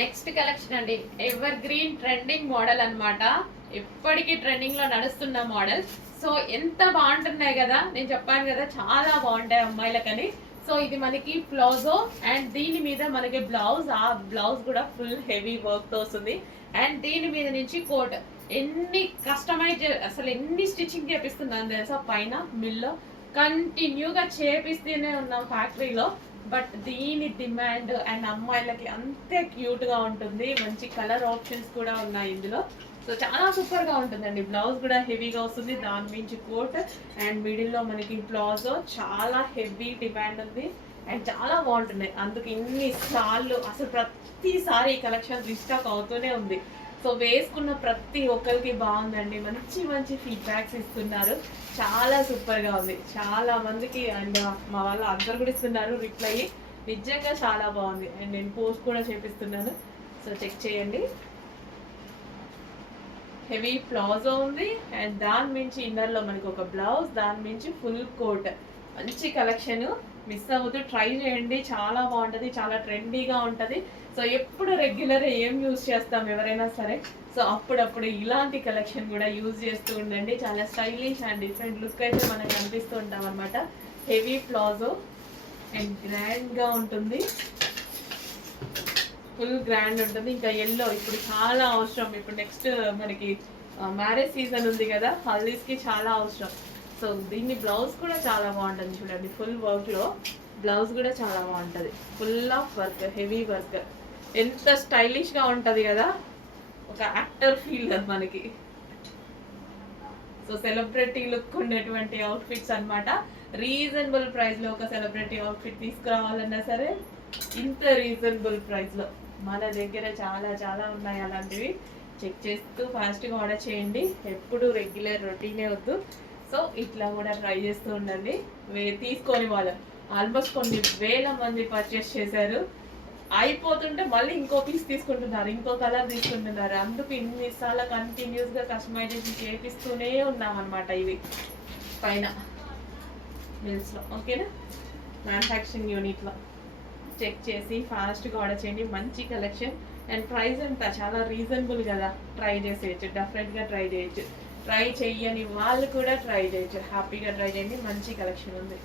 Next collection అండి, ever green trending model అన్నమాట. ఎప్పటికీ ట్రెండింగ్ లో నడుస్తున్న మోడల్. సో ఎంత బాగుంటున్నాయి కదా, నేను చెప్పాను కదా చాలా బాగుంటాయి అమ్మాయిలకని. సో ఇది మనకి ప్లాజో అండ్ దీని మీద మనకి బ్లౌజ్, ఆ బ్లౌజ్ కూడా ఫుల్ హెవీ వర్క్ తో వస్తుంది. అండ్ దీని మీద నుంచి కోట్. ఎన్ని కస్టమైజ్, అసలు ఎన్ని స్టిచ్చింగ్ చేపిస్తున్నాను తెలుసా, పైన మిల్లో కంటిన్యూగా చేపిస్తూనే ఉన్నాం ఫ్యాక్టరీలో. బట్ దీని డిమాండ్ అండ్ అమ్మాయిలకి అంతే క్యూట్ గా ఉంటుంది. మంచి కలర్ ఆప్షన్స్ కూడా ఉన్నాయి ఇందులో. సో చాలా సూపర్ గా ఉంటుందండి. బ్లౌజ్ కూడా హెవీగా వస్తుంది, దాని మించి కోట్ అండ్ మిడిల్ లో మనకి ప్లాజో. చాలా హెవీ డిమాండ్ ఉంది అండ్ చాలా బాగుంటున్నాయి. అందుకు ఇన్ని సార్లు, అసలు ప్రతిసారి ఈ కలెక్షన్ రీస్టాక్ అవుతూనే ఉంది. సో వేసుకున్న ప్రతి ఒక్కరికి బాగుందండి, మంచి మంచి ఫీడ్బ్యాక్స్ ఇస్తున్నారు. చాలా సూపర్ గా ఉంది. చాలా మందికి అండ్ మా వాళ్ళు అందరు కూడా ఇస్తున్నారు రిప్లై. నిజంగా చాలా బాగుంది అండ్ నేను పోస్ట్ కూడా చేపిస్తున్నాను. సో చెక్ చేయండి. హెవీ ప్లాజో ఉంది అండ్ దాని మించి ఇన్నర్ లో మనకి ఒక బ్లౌజ్, దాని మించి ఫుల్ కోట్. మంచి కలెక్షన్, మిస్ అవ్వద్దు, ట్రై చేయండి. చాలా బాగుంటుంది, చాలా ట్రెండీగా ఉంటుంది. సో ఎప్పుడు రెగ్యులర్ ఏం యూజ్ చేస్తాం ఎవరైనా సరే, సో అప్పుడప్పుడు ఇలాంటి కలెక్షన్ కూడా యూజ్ చేస్తూ ఉండండి. చాలా స్టైలిష్ అండ్ డిఫరెంట్ లుక్ అయితే మనకు కనిపిస్తూ ఉంటాం అనమాట. హెవీ ప్లాజో అండ్ గ్రాండ్ గా ఉంటుంది, ఫుల్ గ్రాండ్ ఉంటుంది. ఇంకా ఎల్లో ఇప్పుడు చాలా అవసరం. ఇప్పుడు నెక్స్ట్ మనకి మ్యారేజ్ సీజన్ ఉంది కదా, హల్దీస్ కి చాలా అవసరం. సో దీన్ని బ్లౌజ్ కూడా చాలా బాగుంటుంది చూడండి, ఫుల్ వర్క్ లో బ్లౌజ్ కూడా చాలా బాగుంటుంది. Full of work, heavy work, ఎంత స్టైలిష్ గా ఉంటది కదా, ఒక యాక్టర్ ఫీల్ మనకి. సో సెలబ్రిటీ లుక్ ఉండేటువంటి అవుట్ఫిట్స్ అన్నమాట. రీజనబుల్ ప్రైస్ లో ఒక సెలబ్రిటీ అవుట్ఫిట్ తీసుకురావాలన్నా సరే ఇంత రీజనబుల్ ప్రైస్ లో మన దగ్గర చాలా చాలా ఉన్నాయి అలాంటివి. చెక్ చేస్తూ ఫాస్ట్గా ఆర్డర్ చేయండి. ఎప్పుడు రెగ్యులర్ రొటీనే వద్దు. సో ఇట్లా కూడా ట్రై చేస్తూ ఉండండి. తీసుకొని వాళ్ళు ఆల్మోస్ట్ కొన్ని వేల మంది పర్చేస్ చేశారు. అయిపోతుంటే మళ్ళీ ఇంకో పీస్ తీసుకుంటున్నారు, ఇంకో కలర్ తీసుకుంటున్నారు. అందుకు ఇన్నిసార్లు కంటిన్యూస్గా కస్టమైజేషన్ చేపిస్తూనే ఉన్నాం అనమాట. ఇవి పైన మిల్స్లో, ఓకేనా, మ్యానుఫ్యాక్చరింగ్ యూనిట్లో. చెక్ చేసి ఫాస్ట్గా ఆర్డర్ చేయండి. మంచి కలెక్షన్ అండ్ ప్రైస్ అంతా చాలా రీజనబుల్ కదా, ట్రై చేసేయచ్చు, డెఫినెట్గా ట్రై చేయొచ్చు. ట్రై చెయ్యని వాళ్ళు కూడా ట్రై చేయొచ్చు, హ్యాపీగా ట్రై చేయండి. మంచి కలెక్షన్ ఉంది.